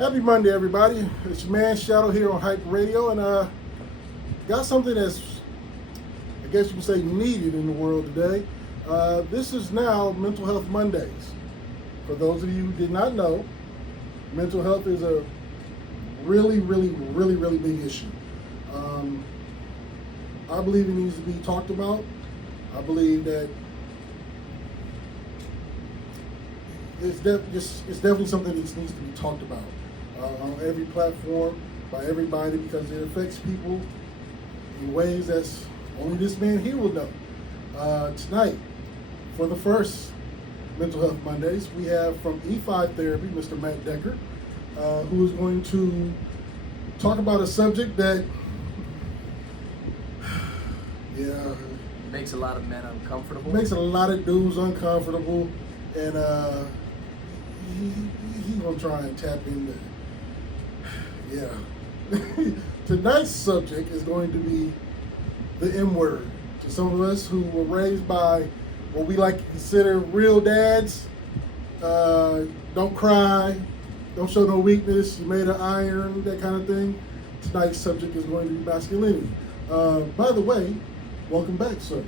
Happy Monday, everybody. It's your man Shadow here on Hype Radio, and got something that's, I guess you can say, needed in the world today. This is now Mental Health Mondays. For those of you who did not know, mental health is a really big issue. I believe it needs to be talked about. I believe that it's definitely something that needs to be talked about on every platform by everybody, because it affects people in ways that's only this man here will know. Tonight, for the first Mental Health Mondays, we have from E5 Therapy, Mr. Matt Decker, who is going to talk about a subject that, makes a lot of men uncomfortable. Makes a lot of dudes uncomfortable, and he gonna try and tap into. Tonight's subject is going to be the M word. To some of us who were raised by what we like to consider real dads, don't cry, don't show no weakness, you made of iron, that kind of thing. Tonight's subject is going to be masculinity. By the way, welcome back, sir.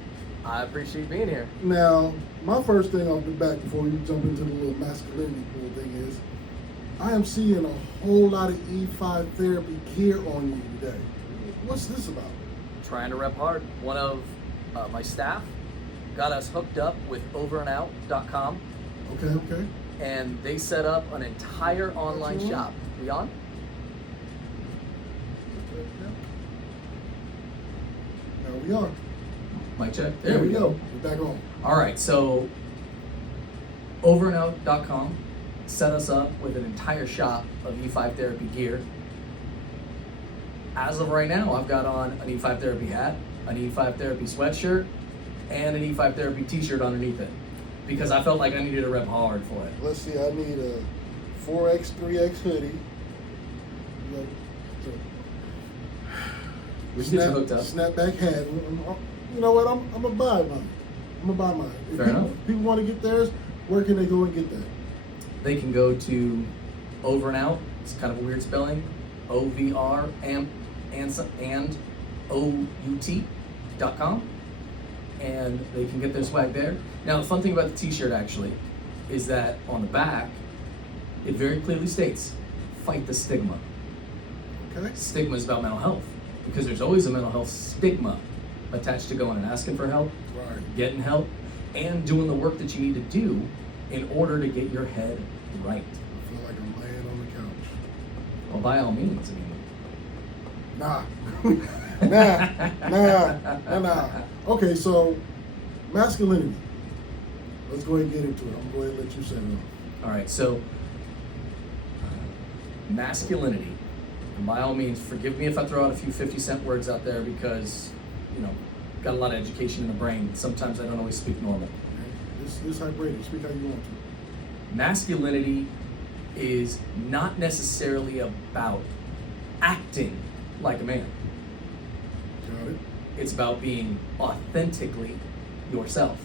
I appreciate being here. Now, my first thing off the bat before we jump into the little masculinity pool thing is, I am seeing a whole lot of E5 therapy gear on you today. What's this about? Trying to rep hard. One of my staff got us hooked up with overandout.com. Okay. And they set up an entire online shop. We on? Now we are. Mic check. There we go. We're back on. All right, so overandout.com set us up with an entire shop of E5 therapy gear. As of right now, I've got on an E5 therapy hat, an E5 therapy sweatshirt, and an E5 therapy t-shirt underneath it, because I felt like I needed to rep hard for it. Let's see, I need a 4X, 3X hoodie. We can get you hooked up. Snapback hat. You know what? I'm gonna buy mine. If Fair enough. People want to get theirs. Where can they go and get that? They can go to Over and Out. It's kind of a weird spelling. OVR and OUT.com, and they can get their swag there. Now, the fun thing about the t-shirt actually is that on the back, it very clearly states, "Fight the stigma." Okay. Stigma is about mental health, because there's always a mental health stigma attached to going and asking for help, Right. getting help, and doing the work that you need to do in order to get your head right. I feel like I'm laying on the couch. Well, by all means, I mean, Nah. Nah. Okay, so masculinity. Let's go ahead and get into it. I'm going to go ahead and let you say it. all right, so masculinity, and by all means, forgive me if I throw out a few 50-cent words out there, because, got a lot of education in the brain. Sometimes I don't always speak normal. Okay. This Hype Radio. Speak how you want to. Masculinity is not necessarily about acting like a man. Got it? It's about being authentically yourself.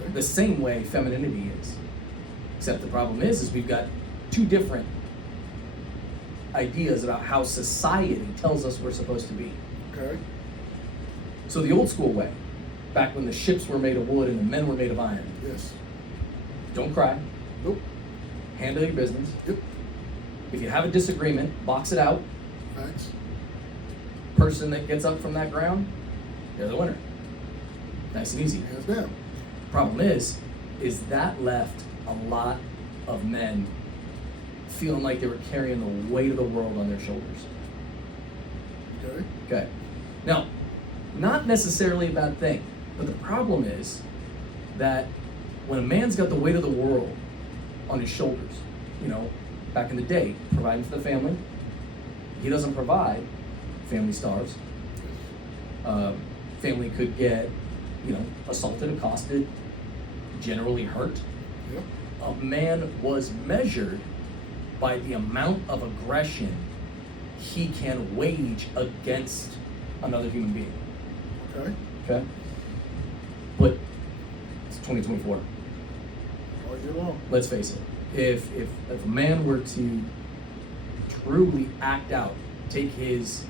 Okay. The same way femininity is. Except the problem is we've got two different ideas about how society tells us we're supposed to be. Okay. So the old school way, back when the ships were made of wood and the men were made of iron, Yes. don't cry, Nope. handle your business. Yep. If you have a disagreement, box it out. Facts. Person that gets up from that ground, they're the winner. Nice and easy. Hands down. Problem is that left a lot of men feeling like they were carrying the weight of the world on their shoulders. Okay. Okay. Now, not necessarily a bad thing, but the problem is that when a man's got the weight of the world on his shoulders, back in the day, providing for the family, he doesn't provide, family starves. Family could get, assaulted, accosted, generally hurt. Yep. A man was measured by the amount of aggression he can wage against another human being. Okay. Okay? But it's 2024. All year long. Let's face it. If a man were to truly act out, take his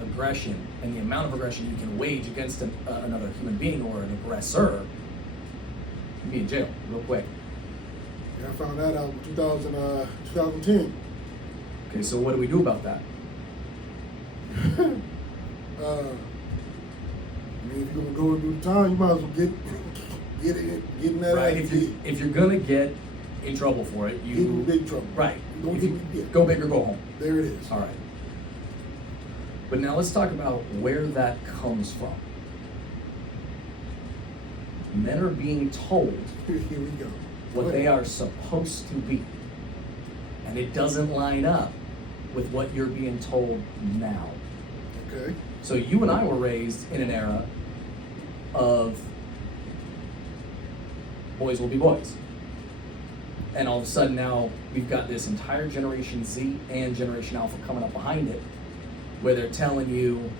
aggression and the amount of aggression you can wage against another human being or an aggressor, you'd be in jail real quick. Yeah, I found that out in 2010. Okay, so what do we do about that? I mean, if you're gonna go and do the time, you might as well get in that Right. ass. If you're gonna get in trouble for it, Get in big trouble. right. Don't If get you yeah. go big or go home. There it is. All right. But now let's talk about where that comes from. Men are being told Here we go. what they are supposed to be, and it doesn't line up with what you're being told now. Okay. So you and I were raised in an era of boys will be boys. And all of a sudden now we've got this entire Generation Z and Generation Alpha coming up behind it, where they're telling you,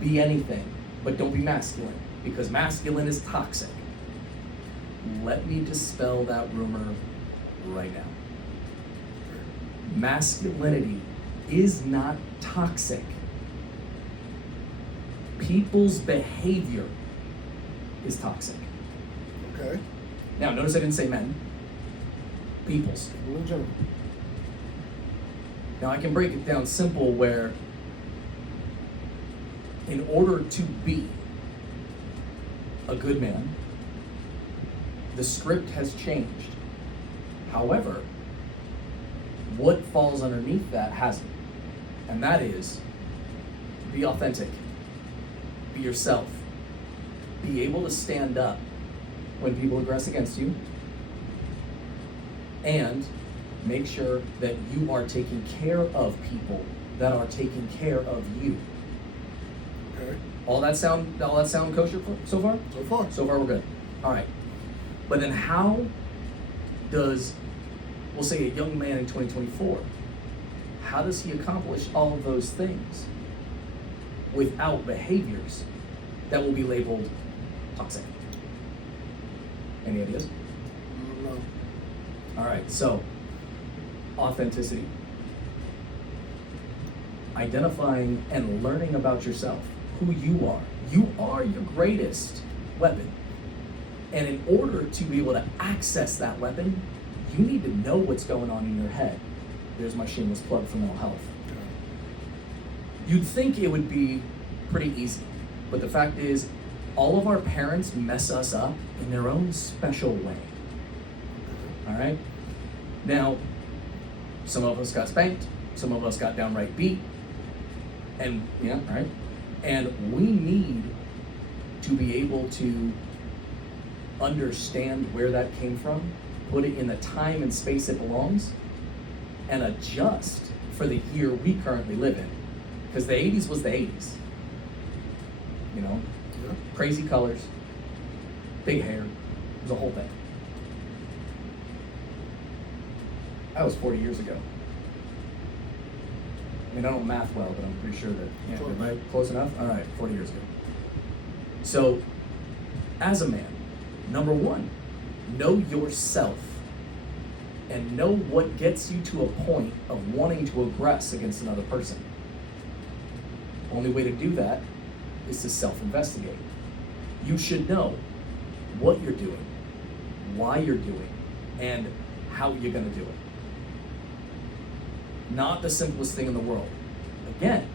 be anything, but don't be masculine, because masculine is toxic. Let me dispel that rumor right now. Masculinity is not toxic. People's behavior is toxic. Okay. Now, notice I didn't say men. People's. People in general. Now, I can break it down simple where in order to be a good man, the script has changed. However, what falls underneath that hasn't. And that is, be authentic. Be yourself. Be able to stand up when people aggress against you. And make sure that you are taking care of people that are taking care of you. Okay. All that sound kosher so far? So far. So far we're good. All right. But then how does, we'll say a young man in 2024, how does he accomplish all of those things without behaviors that will be labeled toxic? Any ideas? No. All right, so authenticity. Identifying and learning about yourself, who you are. You are your greatest weapon. And in order to be able to access that weapon, you need to know what's going on in your head. There's my shameless plug for mental health. You'd think it would be pretty easy, but the fact is, all of our parents mess us up in their own special way. All right? Now, some of us got spanked, some of us got downright beat, and right? And we need to be able to understand where that came from, put it in the time and space it belongs, and adjust for the year we currently live in. Because the 80s was the 80s. You know? Yeah. Crazy colors, big hair, it was a whole thing. That was 40 years ago. I mean, I don't math well, but I'm pretty sure that, Close. right? Close enough? All right, 40 years ago. So, as a man, number one, know yourself and know what gets you to a point of wanting to aggress against another person. Only way to do that is to self-investigate. You should know what you're doing, why you're doing, and how you're gonna do it. Not the simplest thing in the world. Again,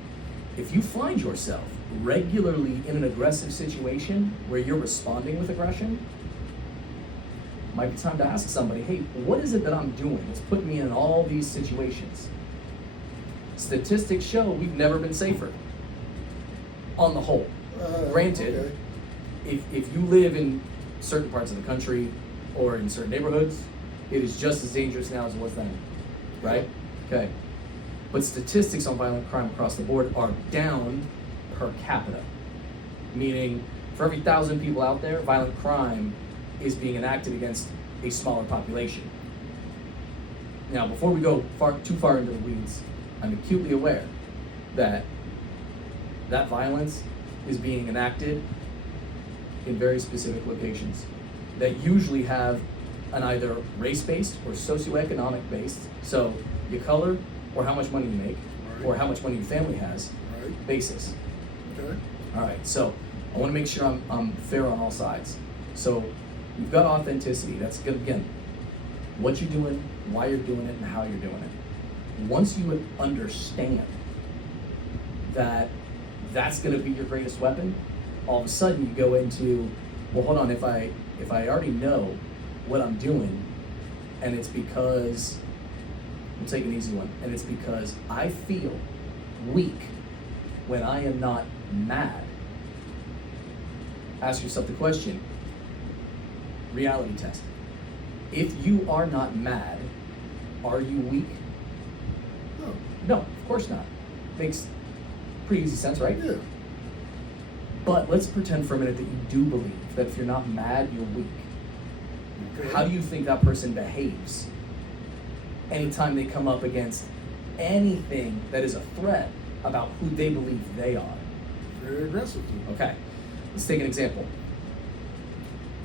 if you find yourself regularly in an aggressive situation where you're responding with aggression, it might be time to ask somebody, hey, what is it that I'm doing that's putting me in all these situations? Statistics show we've never been safer, on the whole. Granted, Okay. if you live in certain parts of the country or in certain neighborhoods, it is just as dangerous now as it was then, right? Okay. But statistics on violent crime across the board are down per capita, meaning for every 1,000 people out there, violent crime is being enacted against a smaller population. Now, before we go too far into the weeds, I'm acutely aware that that violence is being enacted in very specific locations that usually have an either race-based or socioeconomic-based, so your color or how much money you make, Right. or how much money your family has, Right. basis. Okay. All right, so I want to make sure I'm fair on all sides. So you've got authenticity. That's good. Again, what you're doing, why you're doing it, and how you're doing it. Once you understand that that's going to be your greatest weapon, all of a sudden you go into, well, hold on, if I already know what I'm doing, and it's because, we'll take an easy one, and it's because I feel weak when I am not mad. Ask yourself the question, reality test. If you are not mad, are you weak? No. No, of course not. Makes pretty easy sense, right? Yeah. But let's pretend for a minute that you do believe that if you're not mad, you're weak. Okay. How do you think that person behaves anytime they come up against anything that is a threat about who they believe they are? Very aggressive. Okay, let's take an example.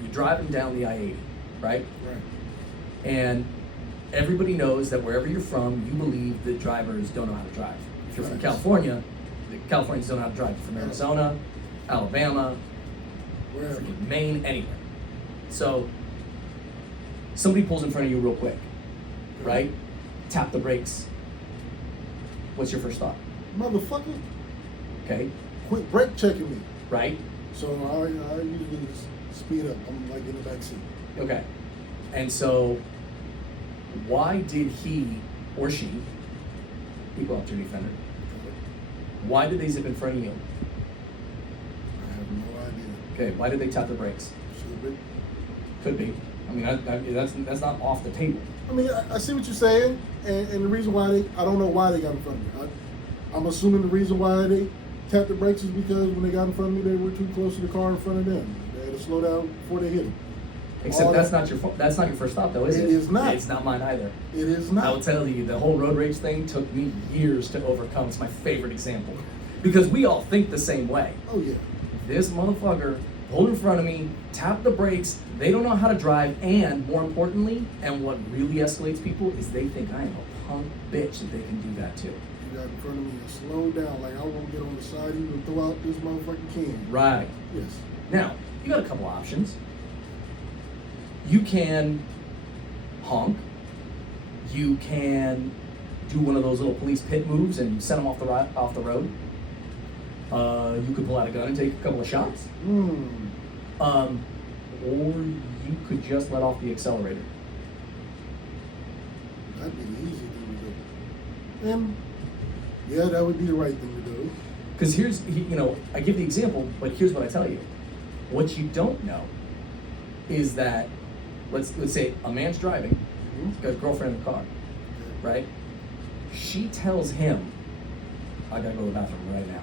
You're driving down the I-80, right? Right. And everybody knows that wherever you're from, you believe that drivers don't know how to drive. If you're from Right. California, the Californians don't know how to drive. If you're from Arizona, Alabama, Wherever. freaking Maine, anywhere. So somebody pulls in front of you real quick, right? Tap the brakes. What's your first thought? Motherfucker, Okay, quit brake checking me. right? So I usually speed up. I'm like in the back seat. Okay. And so why did he or she, equal opportunity offender, Okay. why did they zip in front of you? I have no idea. Okay, why did they tap the brakes? Stupid. Could be. I mean, that's not off the table. I mean, I see what you're saying, and the reason why I don't know why they got in front of me. I'm assuming the reason why they tapped the brakes is because when they got in front of me, they were too close to the car in front of them. They had to slow down before they hit them. Except that's not your first thought, though, is it? It is not. It's not mine either. It is I will not. tell you, the whole road rage thing took me years to overcome. It's my favorite example. Because we all think the same way. Oh yeah. This motherfucker pulled in front of me, tapped the brakes, they don't know how to drive, and more importantly, and what really escalates people is they think I am a punk bitch that they can do that too. You got in front of me and slow down. Like I won't get on the side of you and throw out this motherfucking can. Right. Yes. Now, you got a couple options. You can honk. You can do one of those little police pit moves and send them off the road. You could pull out a gun and take a couple of shots. Or you could just let off the accelerator. That'd be the easy thing to do. And yeah, that would be the right thing to do. Because I give the example, but here's what I tell you. What you don't know is that, let's say a man's driving, he's got a girlfriend in the car, right? She tells him, I gotta go to the bathroom right now.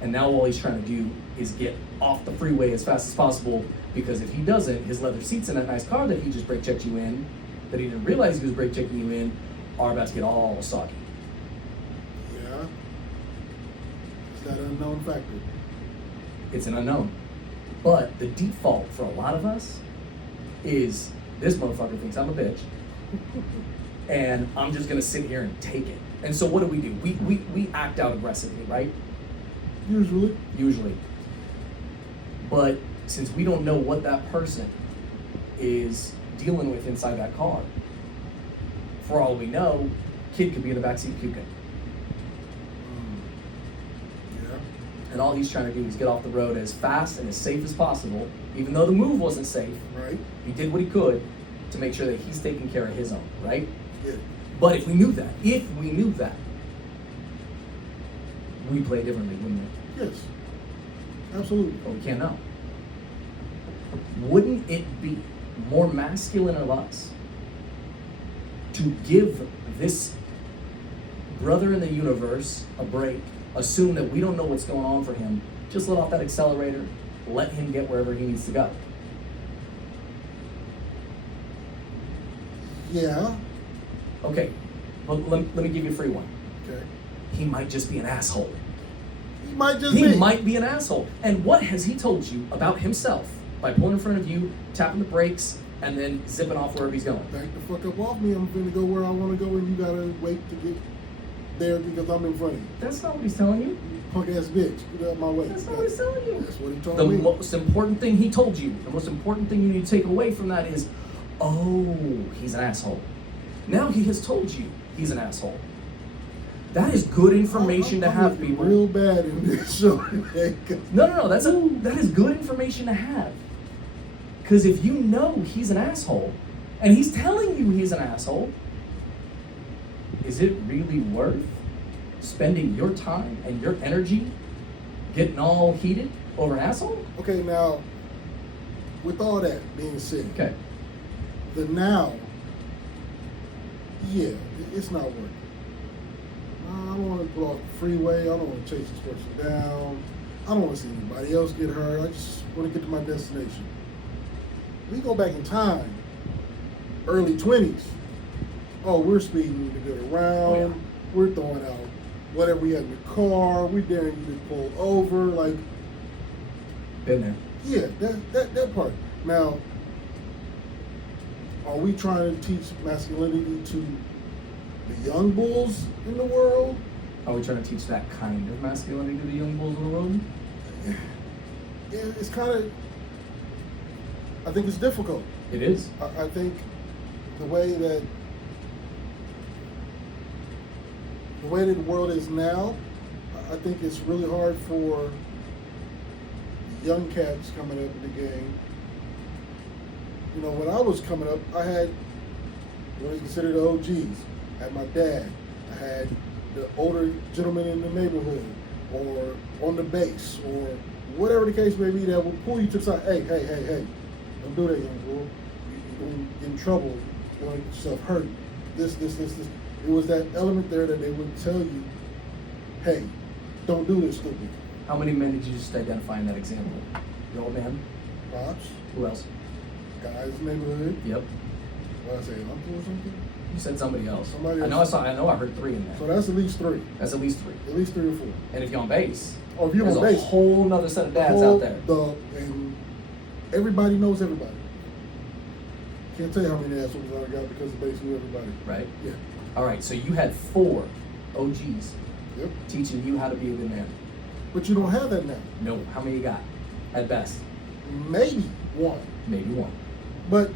And now all he's trying to do is get off the freeway as fast as possible, because if he doesn't, his leather seats in that nice car that he just brake checked you in, that he didn't realize he was brake checking you in, are about to get all soggy. Yeah. It's that unknown factor. It's an unknown. But the default for a lot of us is, this motherfucker thinks I'm a bitch, and I'm just gonna sit here and take it. And so what do? We act out aggressively, right? Usually. But since we don't know what that person is dealing with inside that car, for all we know, kid could be in the backseat puking. Yeah. And all he's trying to do is get off the road as fast and as safe as possible, even though the move wasn't safe. Right. He did what he could to make sure that he's taking care of his own, right? Yeah. But if we knew that, we'd play differently, wouldn't we? Yes. Absolutely. But we can't know. Wouldn't it be more masculine of us to give this brother in the universe a break, assume that we don't know what's going on for him, just let off that accelerator, let him get wherever he needs to go? Yeah. Okay, but let me give you a free one. Okay. He might just be an asshole. He might just He be. might be an asshole. And what has he told you about himself by pulling in front of you, tapping the brakes, and then zipping off wherever he's going. Back the fuck up off me. I'm finna go where I want to go, and you gotta wait to get there because I'm in front of you. That's not what he's telling you. Punk ass bitch, get out my way. That's not what he's telling you. That's what he told The me. most important thing he told you, the most important thing you need to take away from that is, oh, he's an asshole. Now he has told you he's an asshole. That is good information to have, looking people. real bad in this show today. No. That is good information to have. Because if you know he's an asshole, and he's telling you he's an asshole, is it really worth spending your time and your energy getting all heated over an asshole? Okay, now, with all that being said, Okay. the now, yeah, it's not working. I don't want to pull off the freeway. I don't want to chase this person down. I don't want to see anybody else get hurt. I just want to get to my destination. We go back in time, early 20s. Oh, we're speeding to get around. Oh, yeah. We're throwing out whatever we had in the car. We're daring you to pull over. Like, Been there. yeah, that part. Now, are we trying to teach masculinity to the young bulls in the world? Are we trying to teach that kind of masculinity to the young bulls in the world? Yeah, it's kind of, I think it's difficult. It is. I think the way that the world is now, I think it's really hard for young cats coming up in the game. You know, when I was coming up, I had what is considered the OGs. I had my dad. I had the older gentleman in the neighborhood, or on the base, or whatever the case may be, that will pull you to the side. Hey, don't do that, young boy. You're going to get in trouble. You're going to get yourself hurt. This. It was that element there that they would tell you, hey, don't do this, stupid. How many men did you just identify in that example? Your old man? Pops, Who else? guys in the neighborhood. Yep. What I say, uncle or something? You said somebody else. Somebody I else. know I heard 3 in there. So that's at least 3. That's at least 3. At least 3 or 4. And if you're on base, Or if you're there's on a base, whole nother set of dads out there. And everybody knows everybody. Can't tell you how many assholes I got because the base knew everybody. Right? Yeah. All right, so you had 4 OGs Yep. teaching you how to be a good man. But you don't have that now. No, how many you got? At best, Maybe 1. maybe 1. But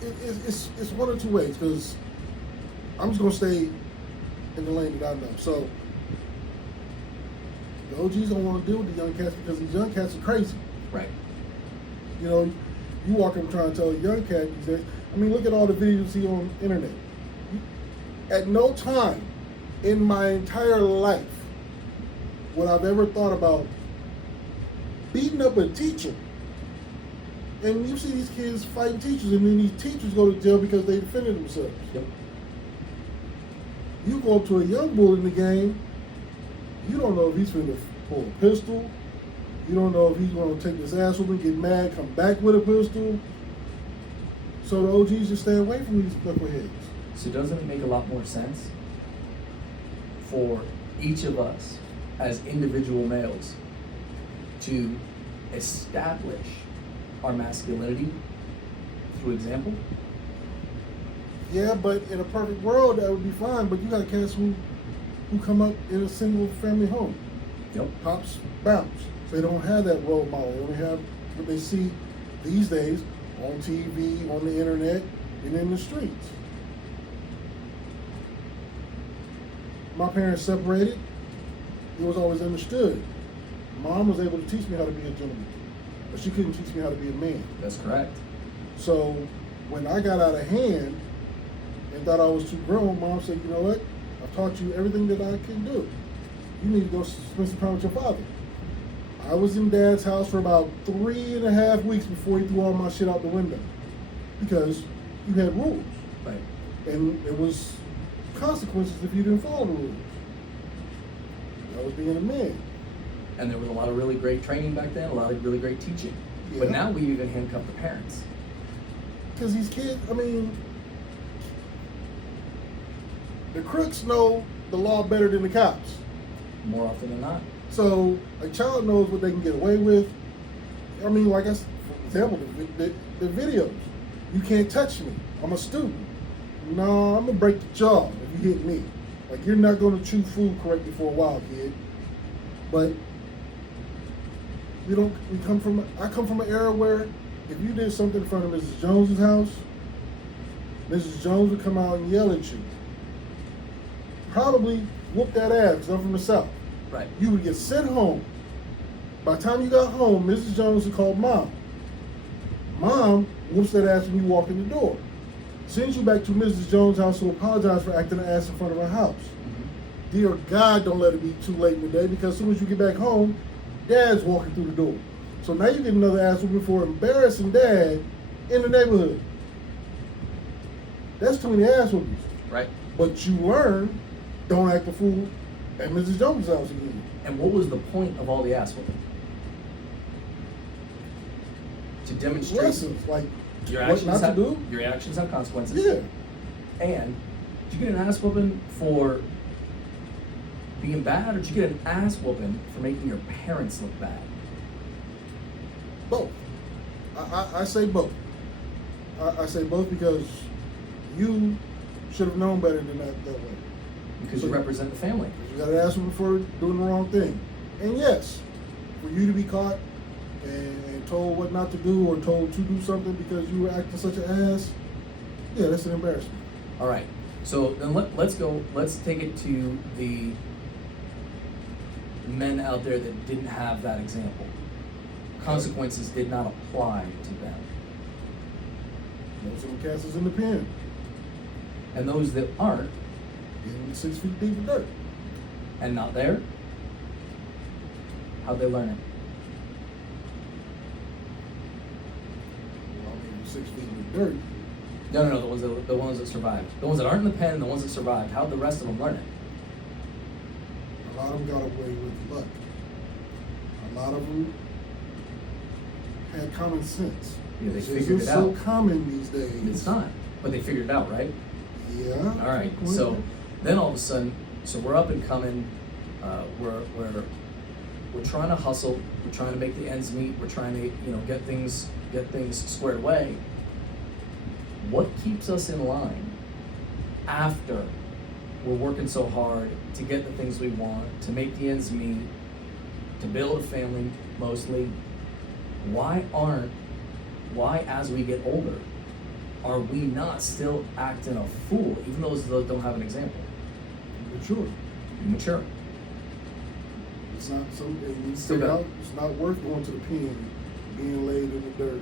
it's one or two ways, because I'm just going to stay in the lane that I know. So the OGs don't want to deal with the young cats because these young cats are crazy. Right. You know, you walk up trying to tell a young cat these days. I mean, look at all the videos you see on the internet. At no time in my entire life would I've ever thought about beating up a teacher. And you see these kids fighting teachers, and then these teachers go to jail because they defended themselves. Yep. You go up to a young bull in the game, you don't know if he's going to pull a pistol. You don't know if he's going to take his ass over and get mad, come back with a pistol. So the OGs just stay away from these knuckleheads. So doesn't it make a lot more sense for each of us as individual males to establish our masculinity through example? Yeah, but in a perfect world, that would be fine. But you got cats who come up in a single family home. Yep. Pops bounce. They don't have that role model. They only have what they see these days on TV, on the internet, and in the streets. My parents separated. It was always understood. Mom was able to teach me how to be a gentleman, but she couldn't teach me how to be a man. That's correct. So when I got out of hand and thought I was too grown, Mom said, you know what? I've taught you everything that I can do. You need to go spend some time with your father. I was in Dad's house for about 3.5 weeks before he threw all my shit out the window, because you had rules. Right. And there was consequences if you didn't follow the rules. That was being a man. And there was a lot of really great training back then, a lot of really great teaching. But Yeah. now we even handcuff the parents. Because these kids, I mean, the crooks know the law better than the cops. More often than not. So a child knows what they can get away with. I mean, like I said, example, the videos. You can't touch me. I'm a student. No, I'm gonna break the jaw if you hit me. Like, you're not gonna chew food correctly for a while, kid. But I come from an era where if you did something in front of Mrs. Jones's house, Mrs. Jones would come out and yell at you. Probably whoop that ass, because I'm from the South. Right. You would get sent home. By the time you got home, Mrs. Jones would call Mom. Mom whoops that ass when you walk in the door. Sends you back to Mrs. Jones' house to apologize for acting an ass in front of her house. Mm-hmm. Dear God, don't let it be too late in the day, because as soon as you get back home, Dad's walking through the door. So now you get another ass whooping for embarrassing Dad in the neighborhood. That's too many ass whoopings. Right. But you learn, don't act a fool at Mrs. Jones' house again. And what was the point of all the ass whooping? To demonstrate lessons, like your what actions not have, to do. Your actions have consequences. Yeah. And did you get an ass whooping for being bad, or did you get an ass whooping for making your parents look bad? Both. I say both. I say both because you should have known better than that way. Because you represent the family. You got to ask them for doing the wrong thing. And yes, for you to be caught and told what not to do, or told to do something because you were acting such an ass, yeah, that's an embarrassment. All right. So then let's take it to the men out there that didn't have that example. Consequences did not apply to them. Most of them cast us in the pen. And those that aren't, in 6 feet deep of dirt. and not there, how'd they learn it? Well, I mean, 6 feet in the dirt. No, the ones that survived. The ones that aren't in the pen, the ones that survived. How'd the rest of them learn it? A lot of them got away with luck. A lot of them had common sense. Yeah, they It's figured it so out. common these days. It's not, but they figured it out, right? Yeah. All right. So then all of a sudden, so we're up and coming. We're trying to hustle. We're trying to make the ends meet. We're trying to get things squared away. What keeps us in line after we're working so hard to get the things we want, to make the ends meet, to build a family mostly? Why as we get older, are we not still acting a fool, even those that don't have an example? Mature. It's not something you Still figure got- out. It's not worth going to the pen, being laid in the dirt.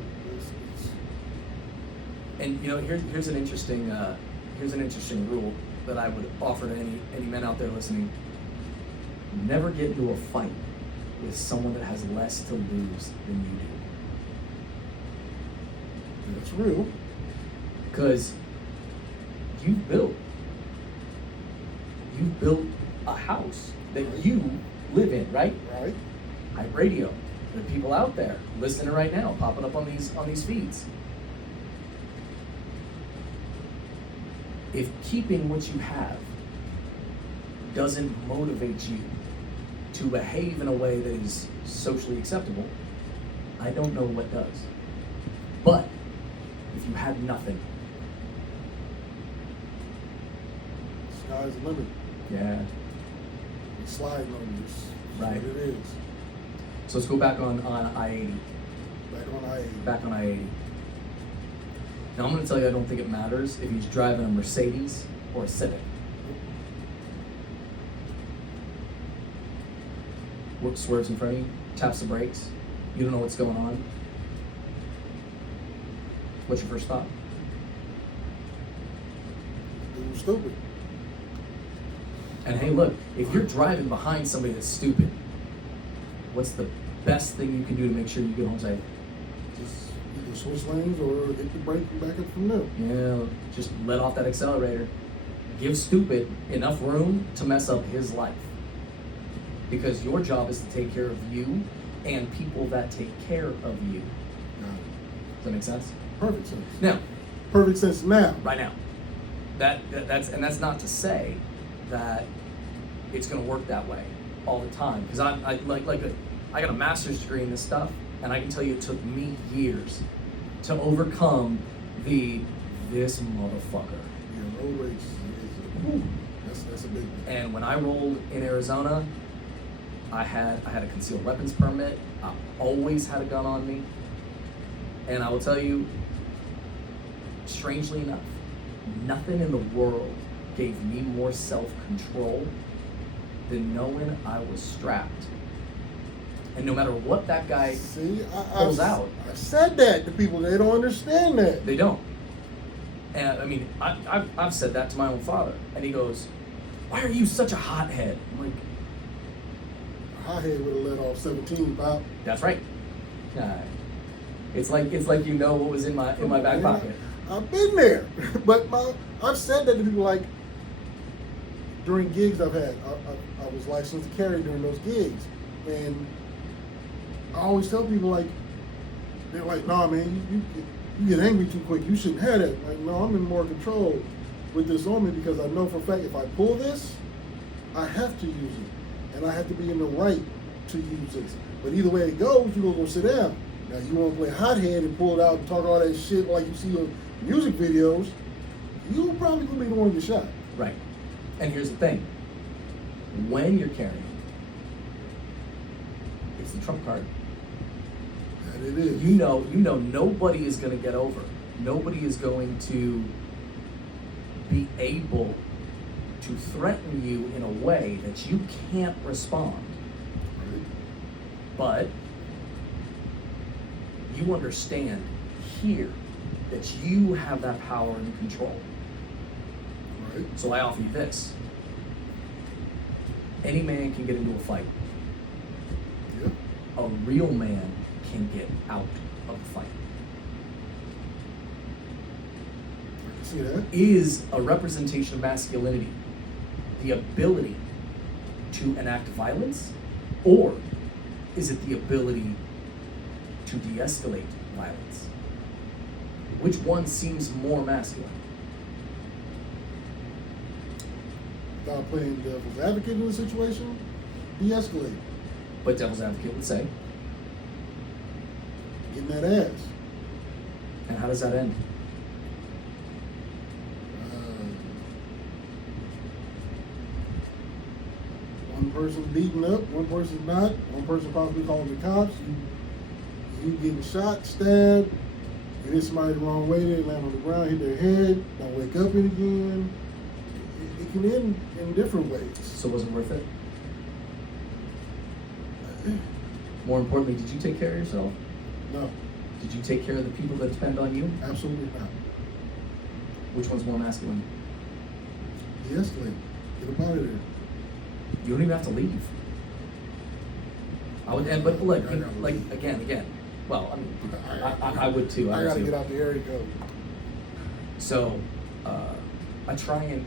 And here's an interesting rule that I would offer to any men out there listening. Never get into a fight with someone that has less to lose than you do. That's real. Because you've built a house that you live in, right? Right. Hype Radio. There are people out there listening right now, popping up on these feeds. If keeping what you have doesn't motivate you to behave in a way that is socially acceptable, I don't know what does. But if you had nothing, Sky's the limit. yeah. It's sliding on this. Right. What it is. So let's go back on I-80. Back on I-80. Now I'm going to tell you, I don't think it matters if he's driving a Mercedes or a Civic. What swerves in front of you, taps the brakes, you don't know what's going on. What's your first thought? Dude, stupid. And hey, look, if you're driving behind somebody that's stupid, what's the best thing you can do to make sure you get home safe? Just either switch lanes or hit the brake and back up from there. Yeah, just let off that accelerator. Give stupid enough room to mess up his life. Because your job is to take care of you and people that take care of you. Got it. Does that make sense? Perfect sense. Now, Perfect sense now. right now. That's not to say that it's going to work that way all the time. Because I got a master's degree in this stuff, And I can tell you it took me years to overcome this motherfucker. Yeah, road rage that's a big one. And when I rolled in Arizona, I had a concealed weapons permit. I always had a gun on me. And I will tell you, strangely enough, nothing in the world gave me more self-control than knowing I was strapped. And no matter what that guy pulls out, I've said that to people. They don't understand that. they don't. And I mean, I've said that to my own father, and he goes, "Why are you such a hothead?" I'm like, A hothead would have let off 17, Pop. "That's right." It's like you know what was in my back pocket. I've been there, but I've said that to people like during gigs I've had. I was licensed to carry during those gigs, and I always tell people like, they're like, "Nah, man, you get angry too quick. You shouldn't have that." Like, no, I'm in more control with this on me because I know for a fact if I pull this, I have to use it, and I have to be in the right to use this. But either way it goes, you're gonna go sit down. Now you want to play hothead and pull it out and talk all that shit like you see on music videos, you're probably gonna be the one to get shot. Right. And here's the thing: when you're carrying, it's the trump card. And it is. You know, nobody is going to get over. Nobody is going to be able to threaten you in a way that you can't respond. Right. But you understand here that you have that power and control. Right. So I offer you this. Any man can get into a fight. Yep. A real man can get out of the fight. I can see that. Is a representation of masculinity the ability to enact violence, or is it the ability to de-escalate violence? Which one seems more masculine? Without playing devil's advocate in the situation, de-escalate. But devil's advocate would say, Getting that ass. and how does that end? One person beaten up, one person not, one person possibly calling the cops, you getting shot, stabbed, you hit somebody the wrong way, they land on the ground, hit their head, don't wake up again. It can end in different ways. So was it worth it? More importantly, did you take care of yourself? No, Did you take care of the people that depend on you? absolutely not. Which one's more masculine? De-escalate. Get up out of there. You don't even have to leave. I would, but look, like again. Well, I mean, I would too. I would gotta too. get out the area code. So, I try. You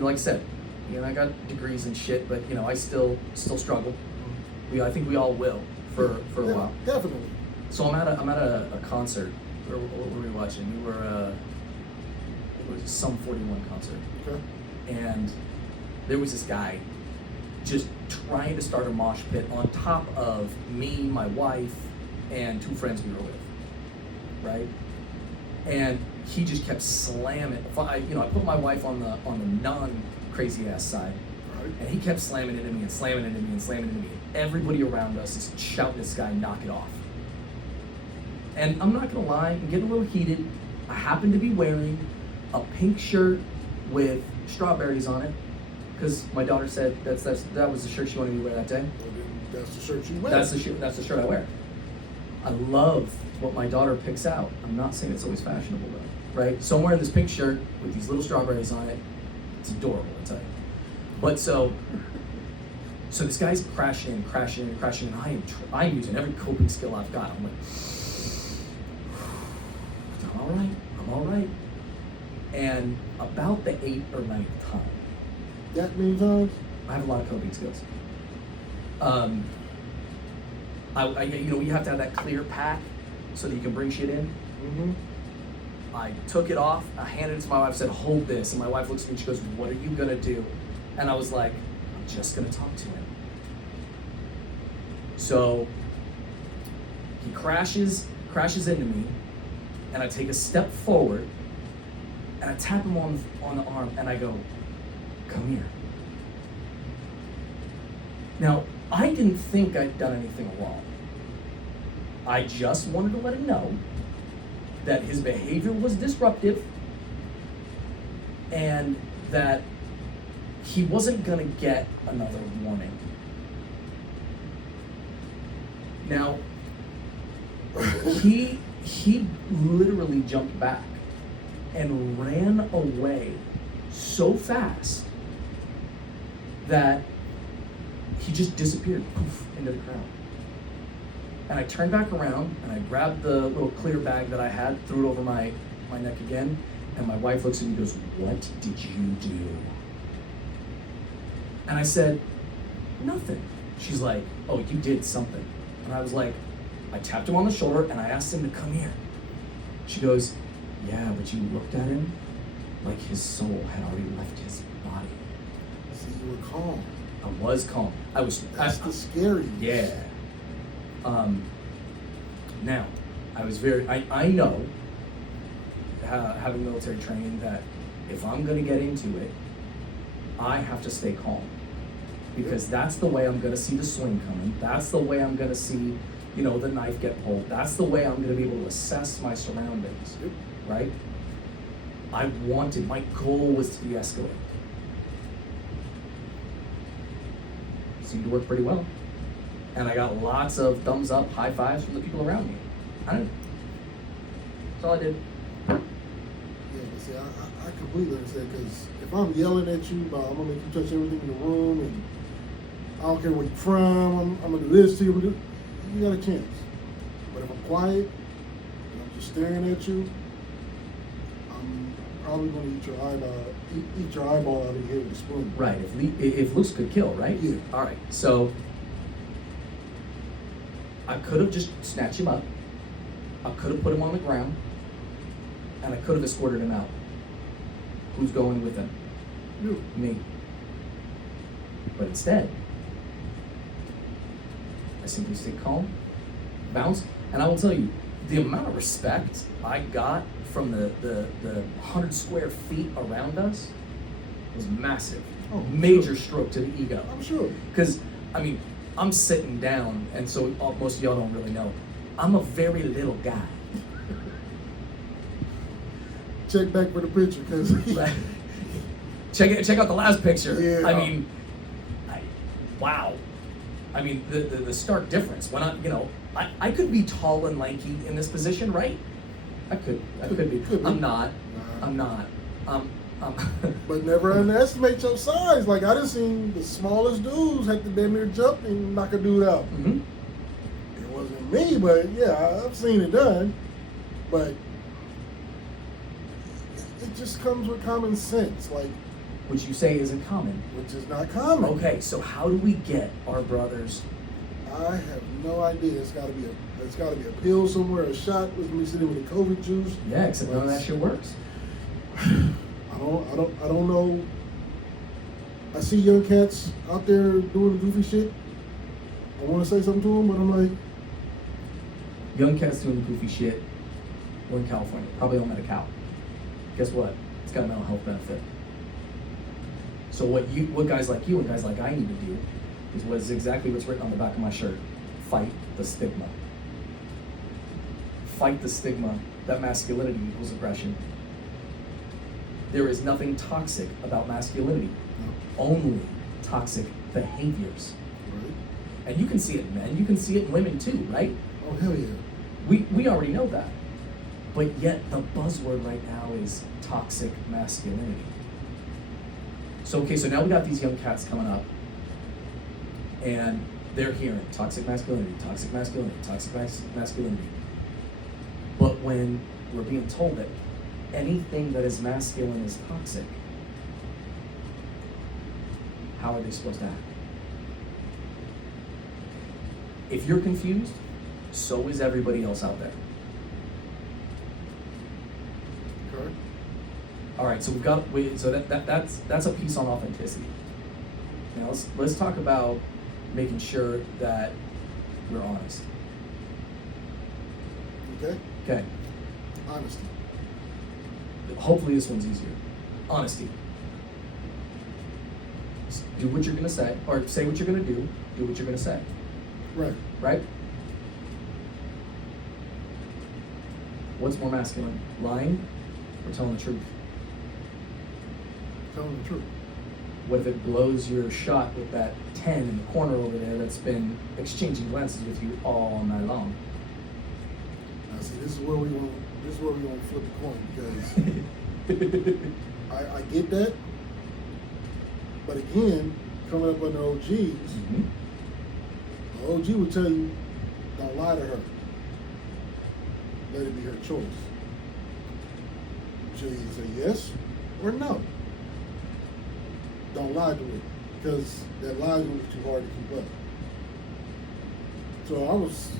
know, like I said, you know, I got degrees and shit, but you know, I still struggle. I think we all will for a Yeah, while. definitely. So I'm at a concert. What were we watching? We were it was some 41 concert, Okay. and there was this guy just trying to start a mosh pit on top of me, my wife, and two friends we were with, right? And he just kept slamming. I put my wife on the non-crazy ass side, Right. and he kept slamming into me and slamming into me and slamming into me. Everybody around us is shouting at this guy, "Knock it off." And I'm not gonna lie, I'm getting a little heated. I happen to be wearing a pink shirt with strawberries on it, because my daughter said that was the shirt she wanted me to wear that day. Well, then that's the shirt you wear. That's the shirt I wear. I love what my daughter picks out. I'm not saying it's always fashionable though, right? So I'm wearing this pink shirt with these little strawberries on it. It's adorable, I tell you. But so this guy's crashing, and I'm using every coping skill I've got. I'm like, I'm all right. And about the 8th or 9th time, That many times? I have a lot of coping skills. You have to have that clear pack so that you can bring shit in. Mm-hmm. I took it off, I handed it to my wife, said, "Hold this." And my wife looks at me and she goes, "What are you gonna do?" And I was like, "I'm just gonna talk to him." So He crashes into me, and I take a step forward, and I tap him on the arm, and I go, "Come here." Now, I didn't think I'd done anything wrong. I just wanted to let him know that his behavior was disruptive and that he wasn't gonna get another warning. Now, he literally jumped back and ran away so fast that he just disappeared, poof, into the crowd. And I turned back around and I grabbed the little clear bag that I had, threw it over my neck again, and my wife looks at me and goes, "What did you do?" And I said, "Nothing." She's like, "Oh, you did something." And I was like, I tapped him on the shoulder and I asked him to come here. She goes, "Yeah, but you looked at him like his soul had already left his body." So you were calm. I was calm. That's the scary. Yeah. Now, I know, having military training, that if I'm gonna get into it, I have to stay calm. Because that's the way I'm gonna see the swing coming. That's the way I'm gonna see, the knife get pulled. That's the way I'm gonna be able to assess my surroundings, right? My goal was to de-escalate. Seemed to work pretty well. And I got lots of thumbs up, high fives from the people around me. That's all I did. Yeah, but see, I completely understand, because if I'm yelling at you about I'm gonna make you touch everything in the room, and I don't care where you're from, I'm gonna do this to you, you got a chance. But if I'm quiet and I'm just staring at you, I'm probably gonna eat your eyeball out of your head with a spoon. Right, if looks could kill, right? Yeah. All right, so I could have just snatched him up. I could have put him on the ground, and I could have escorted him out. Who's going with him? You. Me. But instead, I simply stayed calm, bounced, and I will tell you, the amount of respect I got from the 100 square feet around us was massive. Oh, Major sure. stroke to the ego. I'm sure. Because, I'm sitting down, and so most of y'all don't really know, I'm a very little guy. Check back for the picture, because check out the last picture. Yeah. Wow. The stark difference. When I could be tall and lanky in this position, right? I could be. I'm not. I'm not. But never underestimate your size. Like, I done seen the smallest dudes have to damn near jump and knock a dude out. Mm-hmm. It wasn't me, but yeah, I've seen it done. But it just comes with common sense, like, Which you say isn't common. which is not common. Okay, so how do we get our brothers? I have no idea. It's got to be a pill somewhere, a shot with me sitting with a COVID juice. Yeah, except none of that shit works. I don't know. I see young cats out there doing the goofy shit. I want to say something to them, but I'm like, Young cats doing the goofy shit. We're in California, probably on Medi-Cal. Guess what? It's got a mental health benefit. So what guys like you and guys like I need to do is exactly what's written on the back of my shirt. Fight the stigma. Fight the stigma that masculinity equals aggression. There is nothing toxic about masculinity. Only toxic behaviors. right? And you can see it in men, you can see it in women too, right? Oh, hell yeah. We already know that. But yet the buzzword right now is toxic masculinity. So now we got these young cats coming up, and they're hearing toxic masculinity, toxic masculinity, toxic masculinity. But when we're being told that anything that is masculine is toxic, how are they supposed to act? If you're confused, so is everybody else out there. Okay. All right, so that's a piece on authenticity. Now let's talk about making sure that we're honest. Okay? Okay. Honesty. Hopefully this one's easier. Honesty. Do what you're gonna say, or say what you're gonna do what you're gonna say. Right. Right? What's more masculine? Lying or telling the truth? Telling the truth. What if it blows your shot with that 10 in the corner over there that's been exchanging glances with you all night long? Now see, this is where we want to flip the coin, because I get that. But again, coming up under OGs, Mm-hmm. the OG would tell you, don't lie to her. Let it be her choice. She'll either say yes or no. Don't lie to her, because that lie is going to be too hard to keep up. So I was,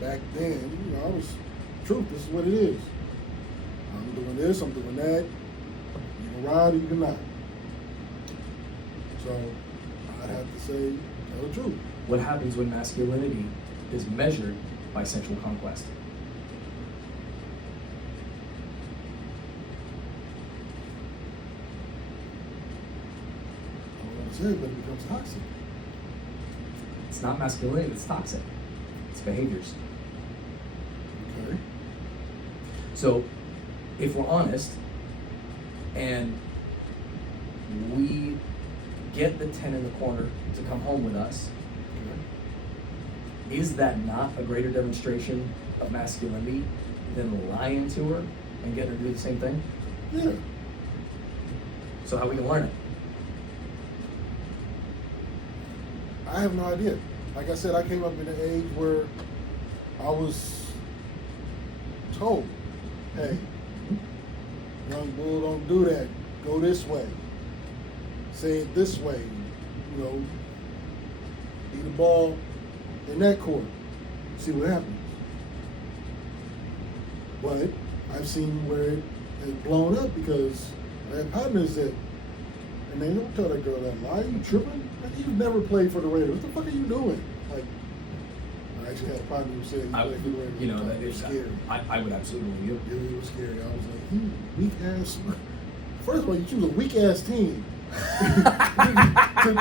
back then, I was, truth, this is what it is. I'm doing this, I'm doing that. You can ride or you can not. So I'd have to say, tell the truth. What happens when masculinity is measured by sexual conquest? I don't want to say it, but it becomes toxic. It's not masculinity, it's toxic. It's behaviors. Okay. So, if we're honest and we get the 10 in the corner to come home with us, is that not a greater demonstration of masculinity than lying to her and getting her to do the same thing? Yeah. So how we can learn it? I have no idea. Like I said, I came up in an age where I was told, hey, young bull, don't do that. Go this way. Say it this way. Be the ball in that court. See what happens. But I've seen where it has blown up because I had partners that, and they don't tell that girl that lie. You tripping? Like, you've never played for the Raiders. What the fuck are you doing? Like, I actually had a partner who said he played for the Raiders. That it was scary. I would absolutely believe you. It was scary. I was like, you weak ass. First of all, you choose a weak ass team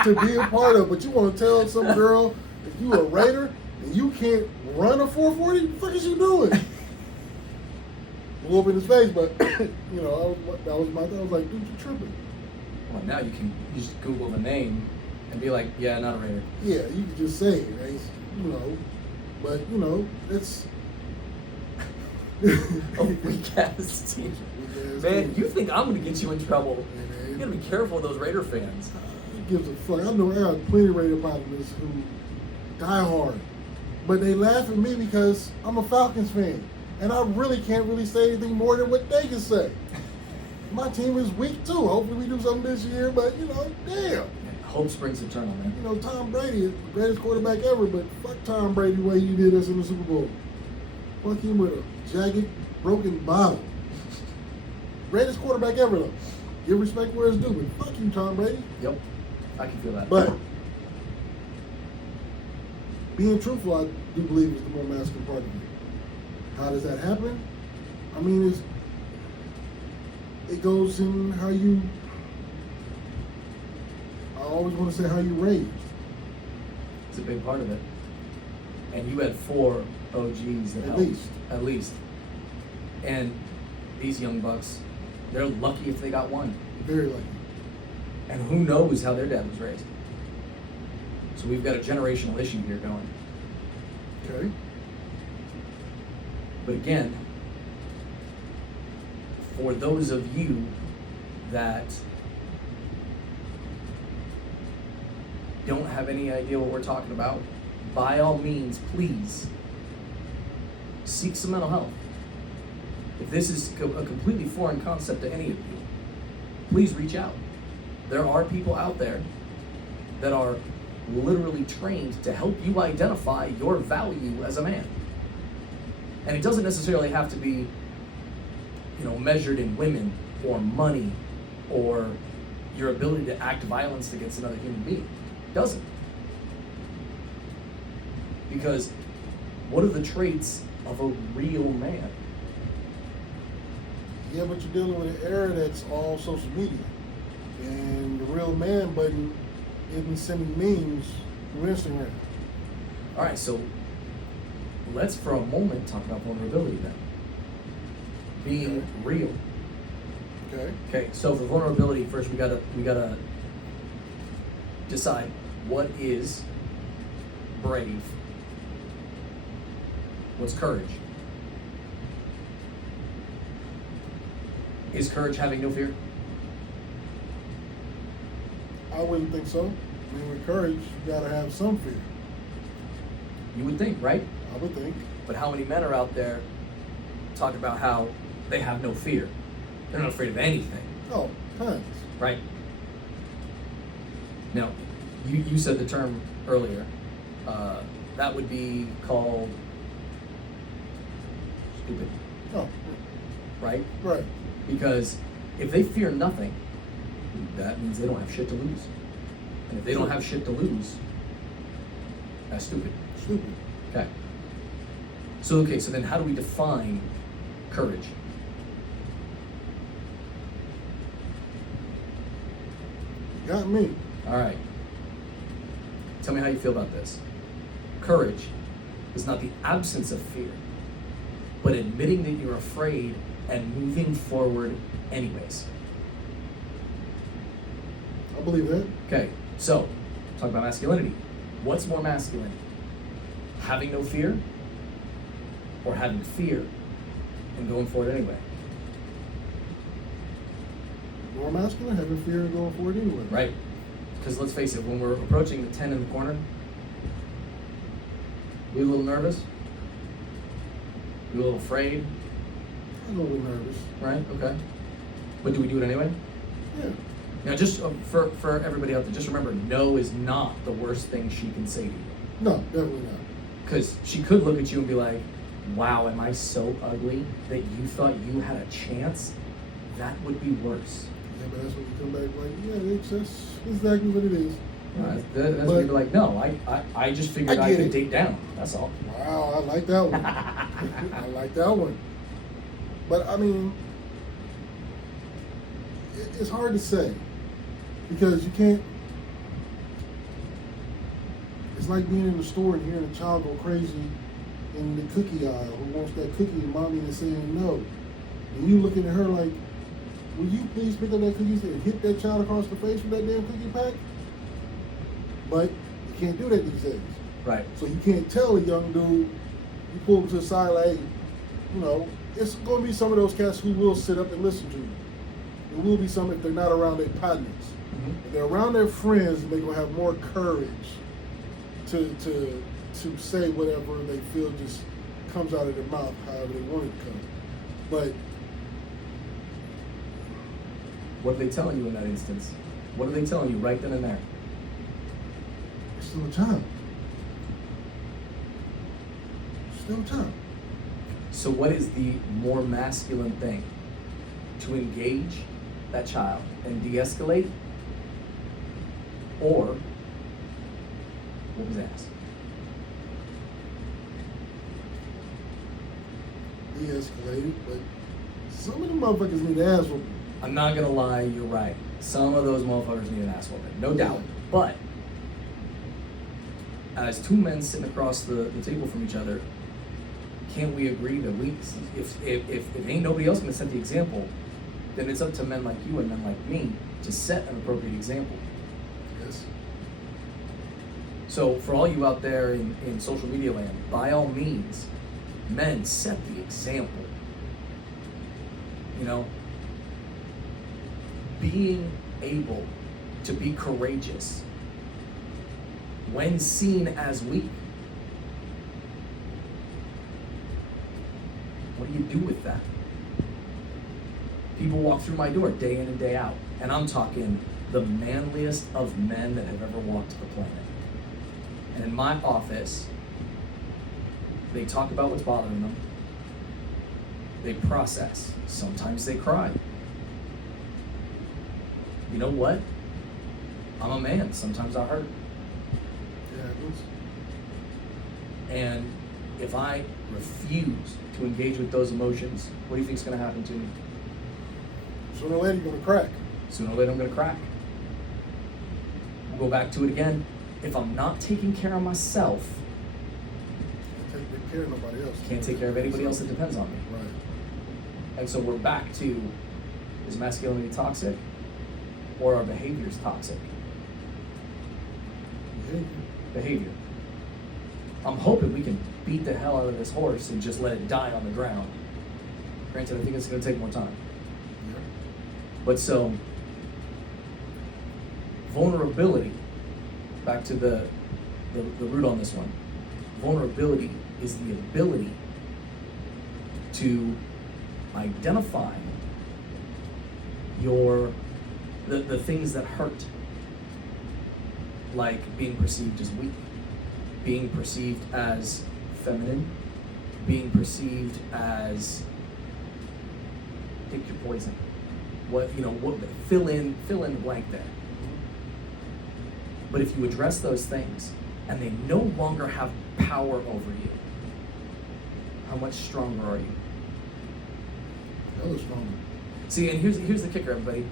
to be a part of, but you want to tell some girl if you a Raider and you can't run a 440, what the fuck is you doing? Blew up in his face, but that was my thing. I was like, dude, you tripping. Well, now you just Google the name and be like, yeah, not a Raider. Yeah, you can just say it, right? But it's A weak ass team. Man, you think I'm gonna get you in trouble? Yeah, You gotta be careful of those Raider fans. Who gives a fuck? I know I got plenty of Raider partners who die hard, but they laugh at me because I'm a Falcons fan, and I really can't say anything more than what they can say. My team is weak too. Hopefully we do something this year, but damn. Hope springs eternal, man. Tom Brady is the greatest quarterback ever, but fuck Tom Brady the way he did us in the Super Bowl. Fuck him with a jagged, broken bottle. Greatest quarterback ever, though. Give respect where it's due, but fuck you, Tom Brady. Yep, I can feel that. But being truthful, I do believe, is the more masculine part of me. How does that happen? I mean, it goes in how you. I always want to say how you raised. It's a big part of it. And you had 4 OGs that At helped. least. At least. And these young bucks, they're lucky if they got one. Very lucky. And who knows how their dad was raised. So we've got a generational issue here going. Okay. But again, for those of you that don't have any idea what we're talking about, by all means, please seek some mental health. If this is a completely foreign concept to any of you, please reach out. There are people out there that are literally trained to help you identify your value as a man. And it doesn't necessarily have to be, measured in women or money or your ability to act violence against another human being. It doesn't. Because What are the traits of a real man? Yeah, but you're dealing with an era that's all social media. And the real man button isn't sending memes through Instagram. All right, so let's for a moment talk about vulnerability then. Being Okay. real. Okay? Okay, so for vulnerability, first we gotta decide what is brave. What's courage? Is courage having no fear? I wouldn't think so. I mean, with courage, you gotta have some fear. You would think, right? I would think. But how many men are out there talk about how they have no fear? They're not afraid of anything, Oh, tons. right? Now, you said the term earlier. That would be called stupid, Oh, right? right. Because if they fear nothing, that means they don't have shit to lose. And if they don't have shit to lose, that's stupid. Stupid. Okay. So then how do we define courage? Got me. All right. Tell me how you feel about this. Courage is not the absence of fear, but admitting that you're afraid and moving forward anyways. I believe that. Okay, so talk about masculinity. What's more masculine? Having no fear or having fear and going forward anyway? More masculine, having fear and going forward anyway. Right? Because let's face it, when we're approaching the 10 in the corner, we a little nervous, we a little afraid, I'm a little nervous. right? Okay. But do we do it anyway? Yeah. Now, just for everybody out there, just remember, no is not the worst thing she can say to you. No, definitely not. Because she could look at you and be like, wow, am I so ugly that you thought you had a chance? That would be worse. Yeah, but that's when you come back like, yeah, that's exactly what it is. That's But- when you'd be like, no, I just figured I I get could it. date down. That's all. Wow, I like that one. I like that one. But I mean, it's hard to say because you can't. It's like being in the store and hearing a child go crazy in the cookie aisle who wants that cookie and mommy is saying no. And you looking at her like, will you please pick up that cookie and hit that child across the face with that damn cookie pack? But you can't do that these days. Right. So you can't tell a young dude, you pull him to the side like, you know, it's going to be some of those cats who will sit up and listen to you. There will be some if they're not around their partners. Mm-hmm. If they're around their friends, they're going to have more courage to say whatever they feel just comes out of their mouth, however they want it to come. But What are they telling you in that instance? What are they telling you right then and there? it's still a child. Still a child. So what is the more masculine thing? To engage that child and de-escalate? Or what was asked? De-escalated, but some of them motherfuckers need ass whooping. I'm not gonna lie, you're right. Some of those motherfuckers need an ass whooping, no doubt. But as two men sitting across the table from each other, can't we agree that if ain't nobody else gonna set the example, then it's up to men like you and men like me to set an appropriate example. Yes. So for all you out there in social media land, by all means, men, set the example. You know, being able to be courageous when seen as weak. What do you do with that? People walk through my door day in and day out, and I'm talking the manliest of men that have ever walked the planet. And in my office, they talk about what's bothering them. They process. Sometimes they cry. You know what? I'm a man. Sometimes I hurt. Yeah, it was. And if I refuse to engage with those emotions, what do you think is going to happen to me? Sooner or later, you're gonna crack. Sooner or later, I'm going to crack. We'll go back to it again. If I'm not taking care of myself, Can't take care of nobody else. can't take care of anybody else that depends on me. Right. And so we're back to, is masculinity toxic or are behaviors toxic? Behavior. I'm hoping we can beat the hell out of this horse and just let it die on the ground. Granted, I think it's going to take more time. Yeah. But so, vulnerability, back to the root on this one. Vulnerability is the ability to identify the things that hurt, like being perceived as weak, being perceived as feminine, being perceived as pick your poison. What fill in the blank there. But if you address those things and they no longer have power over you, how much stronger are you? Hella stronger. See, and here's the kicker, everybody.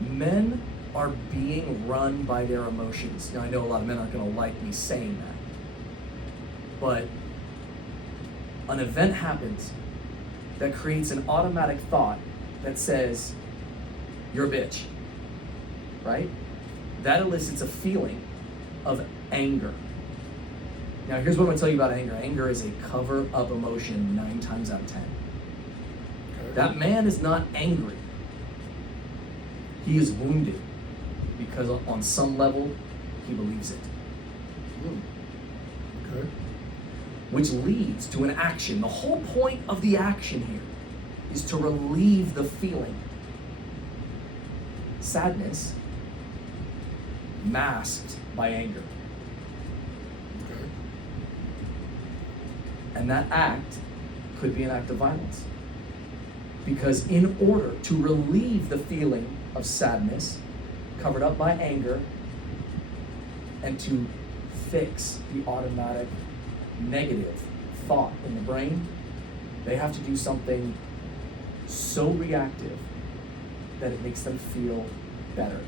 Men are being run by their emotions. Now, I know a lot of men aren't going to like me saying that, but an event happens that creates an automatic thought that says, you're a bitch, right? That elicits a feeling of anger. Now, here's what I'm going to tell you about anger. Anger is a cover-up emotion 9 times out of 10. Okay. That man is not angry. He is wounded because on some level, he believes it. Okay. Which leads to an action. The whole point of the action here is to relieve the feeling. Sadness masked by anger. Okay. And that act could be an act of violence. Because in order to relieve the feeling of sadness covered up by anger and to fix the automatic negative thought in the brain, they have to do something so reactive that it makes them feel better.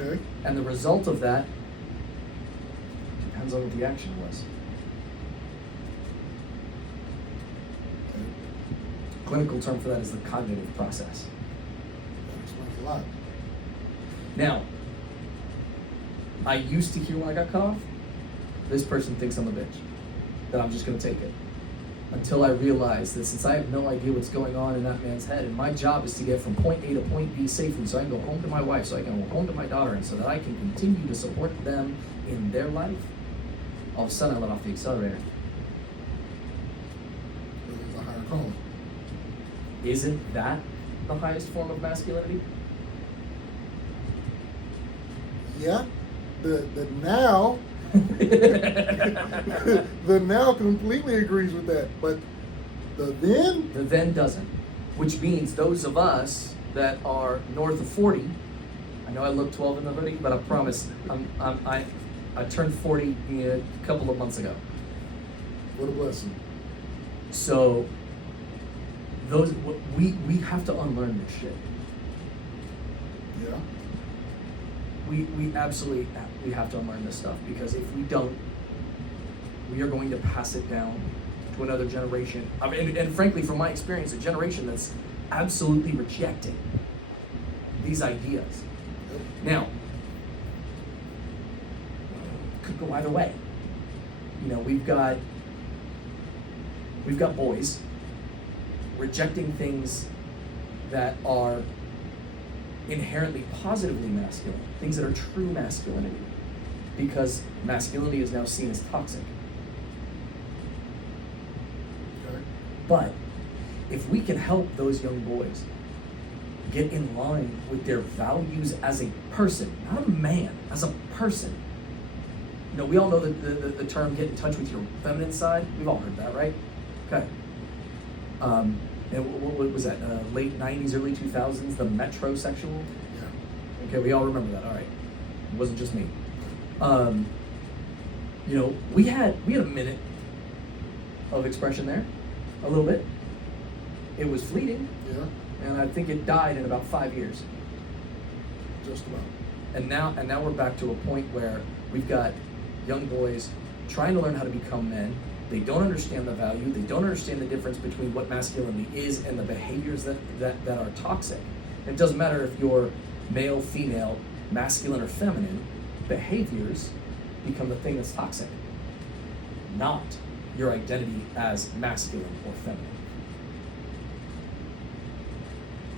Okay. And the result of that depends on what the action was. Clinical term for that is the cognitive process. That explains a lot. Now, I used to hear when I got cut off, this person thinks I'm a bitch, that I'm just going to take it. Until I realized that since I have no idea what's going on in that man's head, and my job is to get from point A to point B safely so I can go home to my wife, so I can go home to my daughter, and so that I can continue to support them in their life, all of a sudden I let off the accelerator. It's a higher calling. Isn't that the highest form of masculinity? Yeah. The now the now completely agrees with that, but the then. The then doesn't, which means those of us that are north of 40, I know I look 12 in the hoodie, but I promise I turned 40 a couple of months ago. What a blessing. So we have to unlearn this shit. Yeah. We absolutely have to unlearn this stuff, because if we don't, we are going to pass it down to another generation. I mean, and frankly, from my experience, a generation that's absolutely rejecting these ideas. Yep. Now, could go either way. You know, we've got boys rejecting things that are inherently positively masculine, things that are true masculinity, because masculinity is now seen as toxic. Okay. But if we can help those young boys get in line with their values as a person, not a man, as a person. You know, we all know the term get in touch with your feminine side. We've all heard that, right? Okay. And what was that? Late 90s, early 2000s, the metrosexual? Yeah. Okay, we all remember that. All right. It wasn't just me. You know, we had a minute of expression there, a little bit. It was fleeting, Yeah, and I think it died in about 5 years. just about. And now we're back to a point where we've got young boys trying to learn how to become men. They don't understand the value. They don't understand the difference between what masculinity is and the behaviors that are toxic. And it doesn't matter if you're male, female, masculine, or feminine. Behaviors become the thing that's toxic, not your identity as masculine or feminine.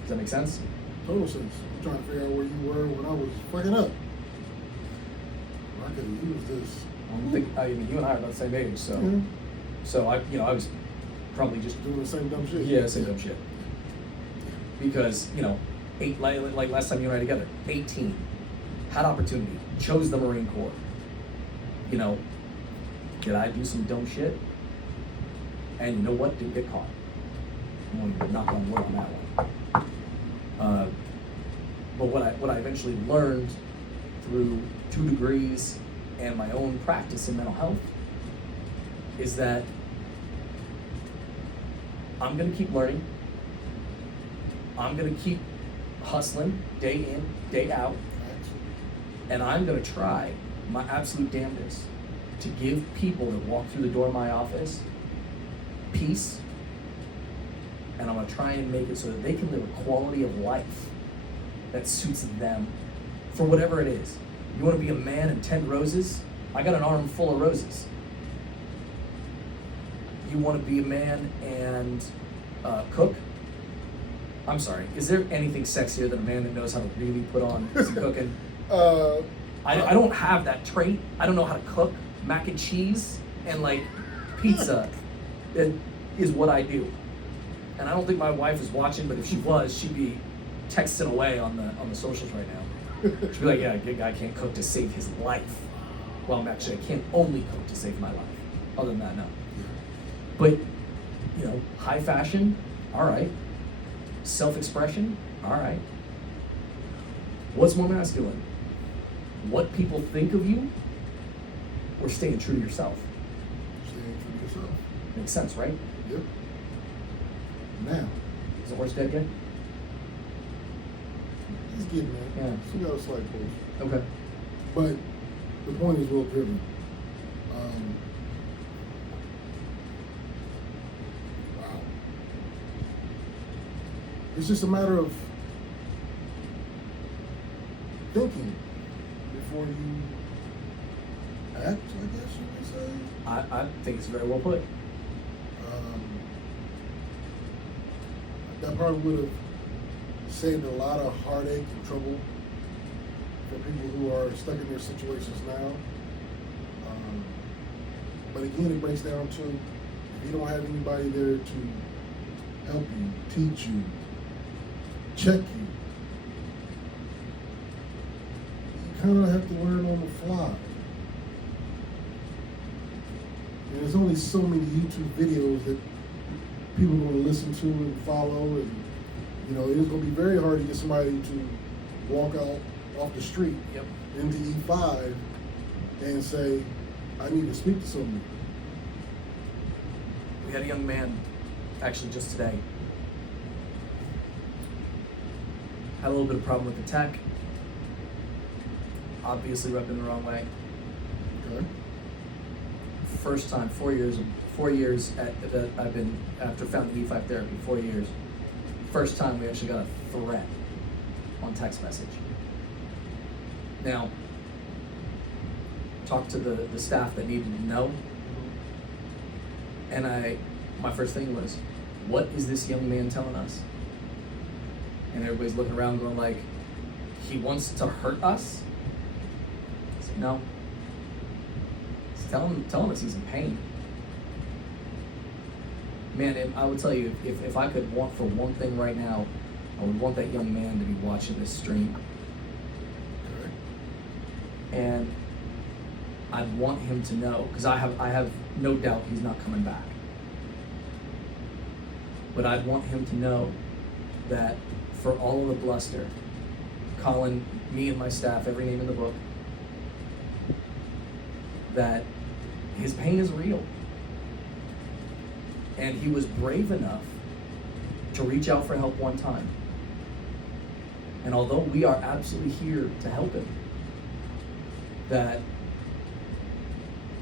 Does that make sense? Total sense. I'm trying to figure out where you were when I was fucking up. I could have used this. I mean, you and I are about the same age, so Mhm. so I was probably just Doing the same dumb shit. yeah, same dumb shit. Because like last time you and I together, 18, had opportunity, chose the Marine Corps. You know, did I do some dumb shit? And you know what? Didn't get caught. I'm going to knock on wood on that one. But what I eventually learned through 2 degrees and my own practice in mental health is that I'm going to keep learning. I'm going to keep hustling day in, day out. And I'm going to try my absolute damnedest to give people that walk through the door of my office peace. And I'm going to try and make it so that they can live a quality of life that suits them for whatever it is. You want to be a man and 10 roses? I got an arm full of roses. You want to be a man and cook? I'm sorry. Is there anything sexier than a man that knows how to really put on some cooking? I don't have that trait. I don't know how to cook mac and cheese and like pizza. It is what I do. And I don't think my wife is watching, but if she was, she'd be texting away on the socials right now. She'd be like, yeah, a guy can't cook to save his life. Well, actually, I can't only cook to save my life. Other than that, no. But, you know, high fashion, all right. Self-expression, all right. What's more masculine? What people think of you, or staying true to yourself? Staying true to yourself. Makes sense, right? Yep. Now, Is the horse dead yet? he's getting there. Yeah. Still got a slight push. Okay. But the point is well driven. Wow. It's just a matter of thinking before you act, I guess you would say. I think it's very well put. That probably would have saved a lot of heartache and trouble for people who are stuck in their situations now. But again, it breaks down to if you don't have anybody there to help you, teach you, check you, you kind of have to learn on the fly. And there's only so many YouTube videos that people are going to listen to and follow, and you know it's going to be very hard to get somebody to walk out off the street into E5 and say, I need to speak to someone. We had a young man, actually just today, had a little bit of problem with the tech, obviously rubbed in the wrong way. Okay. First time, 4 years that I've been, after founding E5 therapy, 4 years. First time we actually got a threat on text message. Now, talked to the staff that needed to know, and my first thing was, what is this young man telling us? And everybody's looking around going like, he wants to hurt us? I said, no. He's telling us he's in pain. Man, and I would tell you, if I could want for one thing right now, I would want that young man to be watching this stream. Okay. And I'd want him to know, because I have no doubt he's not coming back. But I'd want him to know that for all of the bluster, calling me and my staff every name in the book, that his pain is real. And he was brave enough to reach out for help one time. And although we are absolutely here to help him, that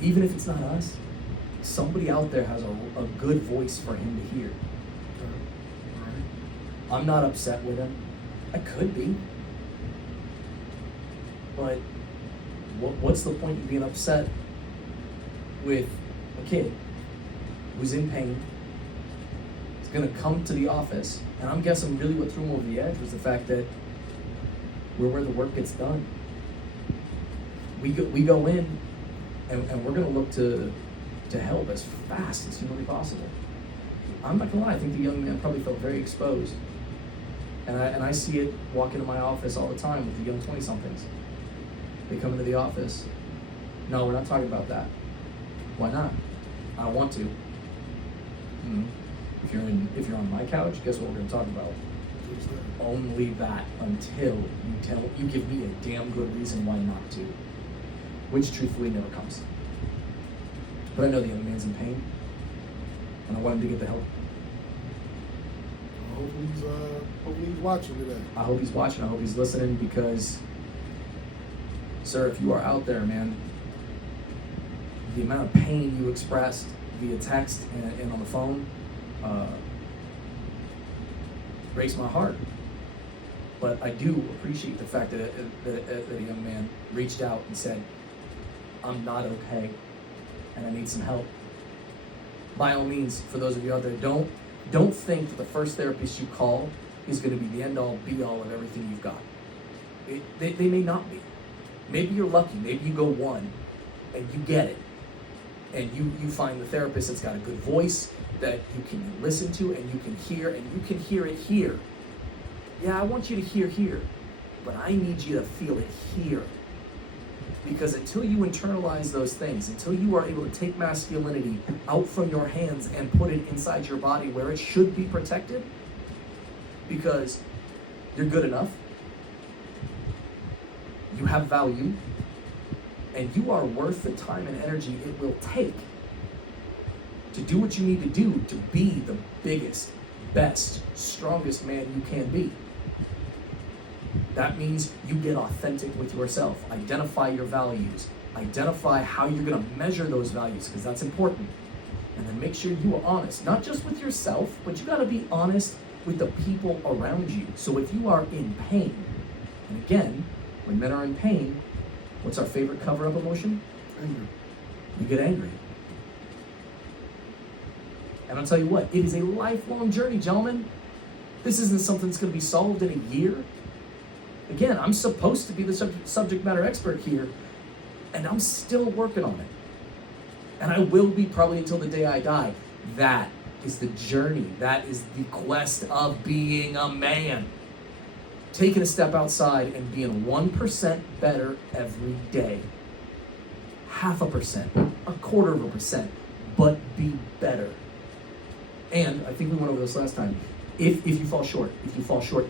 even if it's not us, somebody out there has a good voice for him to hear. I'm not upset with him. I could be. But what's the point of being upset with a kid who's in pain, is going to come to the office, and I'm guessing really what threw him over the edge was the fact that we're where the work gets done. We go in, and we're going to look to help as fast as humanly possible. I'm not going to lie, I think the young man probably felt very exposed. And I see it walk into my office all the time with the young 20-somethings. They come into the office. No, we're not talking about that. Why not? I don't want to. If you're on my couch, guess what we're going to talk about? Only that until you give me a damn good reason why not to, which truthfully never comes. But I know the young man's in pain, and I want him to get the help. Hopefully he's watching today. I hope he's watching. I hope he's listening, because, sir, if you are out there, man, the amount of pain you expressed via text and on the phone breaks my heart. But I do appreciate the fact that a young man reached out and said, I'm not okay, and I need some help. By all means, for those of you out there, don't think that the first therapist you call is going to be the end-all, be-all of everything you've got. They may not be. Maybe you're lucky. Maybe you go one, and you get it. And you find the therapist that's got a good voice that you can listen to and you can hear, and you can hear it here. Yeah, I want you to hear here, but I need you to feel it here. Because until you internalize those things, until you are able to take masculinity out from your hands and put it inside your body where it should be protected, because you're good enough, you have value, and you are worth the time and energy it will take to do what you need to do to be the biggest, best, strongest man you can be. That means you get authentic with yourself. Identify your values. Identify how you're going to measure those values, because that's important. And then make sure you are honest, not just with yourself, but you got to be honest with the people around you. So if you are in pain, and again, when men are in pain, what's our favorite cover-up emotion? Anger. You get angry. And I'll tell you what, it is a lifelong journey, gentlemen. This isn't something that's going to be solved in a year. Again, I'm supposed to be the subject matter expert here, and I'm still working on it. And I will be probably until the day I die. That is the journey. That is the quest of being a man. Taking a step outside and being 1% better every day. 0.5%, 0.25%, but be better. And I think we went over this last time. If you fall short